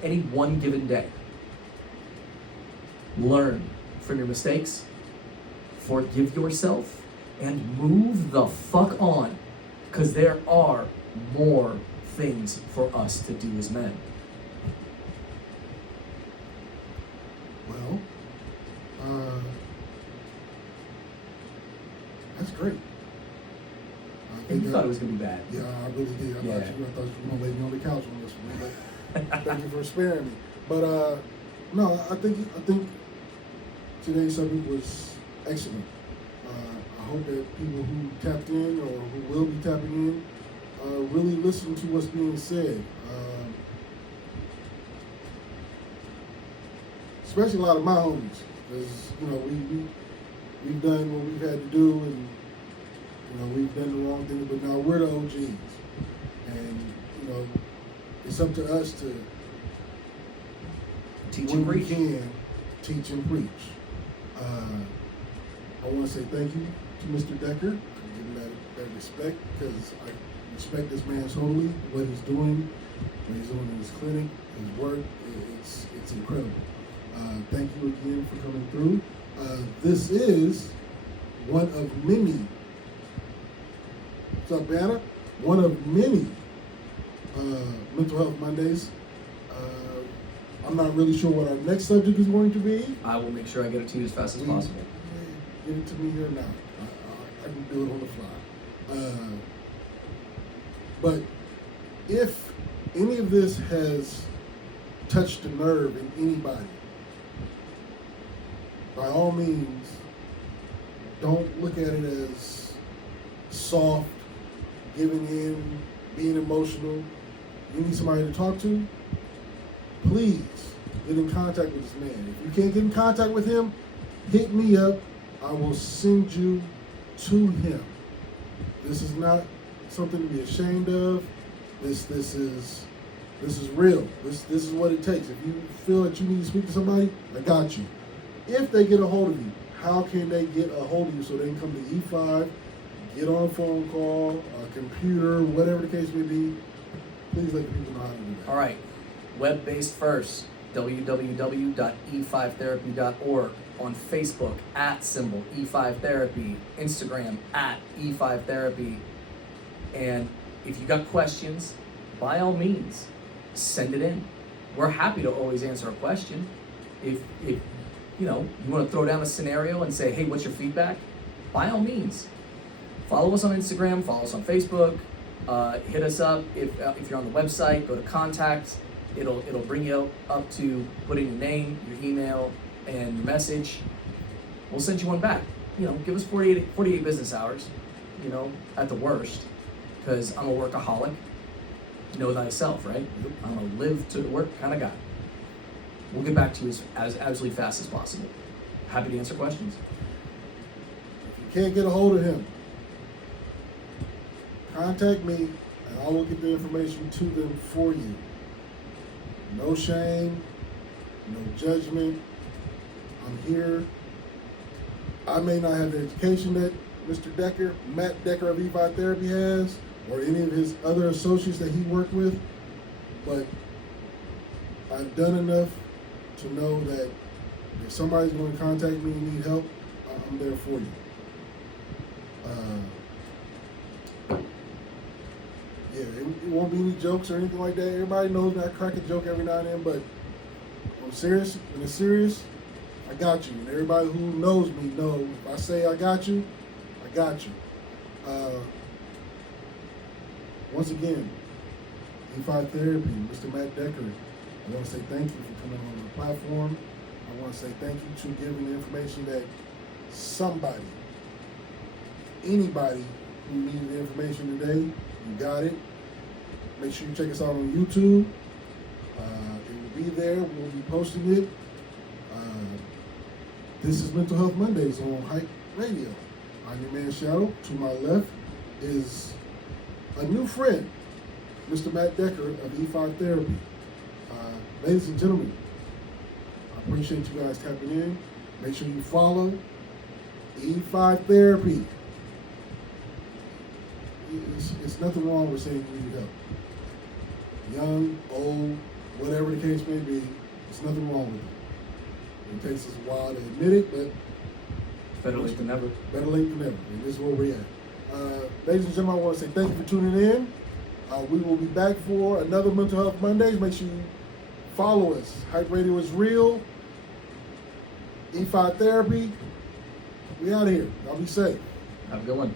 any one given day, learn from your mistakes, forgive yourself, and move the fuck on, because there are more things for us to do as men. Well, that's great. And you thought it was going to be bad. Yeah, I really did. I thought you were going to lay me on the couch on this one. But thank you for sparing me. But no, I think today's subject was excellent. I hope that people who tapped in or who will be tapping in really listen to what's being said. Especially a lot of my homies, because we've done what we've had to do, and we've done the wrong thing, but now we're the OGs, and it's up to us to teach and preach. We can teach and preach. I want to say thank you to Mr. Decker for giving that respect, because I respect this man totally. What he's doing in his clinic, his work, it's incredible. Thank you again for coming through. This is one of many What's up, Banner? One of many Mental Health Mondays. I'm not really sure what our next subject is going to be. I will make sure I get it to you as fast as possible. Get it to me here now. I can do it on the fly. But if any of this has touched a nerve in anybody, by all means, don't look at it as soft, giving in, being emotional. You need somebody to talk to, please get in contact with this man. If you can't get in contact with him, hit me up. I will send you to him. This is not something to be ashamed of. This is real. This is what it takes. If you feel that you need to speak to somebody, I got you. If they get a hold of you, how can they get a hold of you so they can come to E5, get on a phone call, a computer, whatever the case may be? Please let the people know how to do that. All right, web-based first, www.e5therapy.org, on Facebook @ E5Therapy, Instagram @E5Therapy, and if you got questions, by all means, send it in. We're happy to always answer a question. If you want to throw down a scenario and say, hey, what's your feedback? By all means, follow us on Instagram, follow us on Facebook, hit us up. If you're on the website, go to contact. It'll bring you up to put in your name, your email, and your message. We'll send you one back. Give us 48 business hours, at the worst, because I'm a workaholic. Know thyself, right? I'm a live to work kind of guy. We'll get back to you as absolutely fast as possible. Happy to answer questions. If you can't get a hold of him, contact me and I will get the information to them for you. No shame, no judgment. I'm here. I may not have the education that Mr. Decker, Matt Decker of E5 Therapy has, or any of his other associates that he worked with, but I've done enough to know that if somebody's going to contact me and need help, I'm there for you. It won't be any jokes or anything like that. Everybody knows that I crack a joke every now and then, but I'm serious. When it's serious, I got you. And everybody who knows me knows if I say I got you, I got you. Once again, E5 Therapy, Mr. Matt Decker, I want to say thank you for coming on the platform. I want to say thank you to giving the information that somebody, anybody who needed the information today, you got it. Make sure you check us out on YouTube. It will be there. We'll be posting it. This is Mental Health Mondays on Hype Radio. I'm your man Shadow. To my left is a new friend, Mr. Matt Decker of E5 Therapy. Ladies and gentlemen, I appreciate you guys tapping in. Make sure you follow E5 Therapy. It's nothing wrong with saying you need help. Young, old, whatever the case may be, there's nothing wrong with it. It takes us a while to admit it, but Better late than never. better late than never. And this is where we're at. Ladies and gentlemen, I want to say thank you for tuning in. We will be back for another Mental Health Mondays. Make sure you follow us. Hype Radio is real. E5 Therapy. We out of here. Y'all be safe. Have a good one.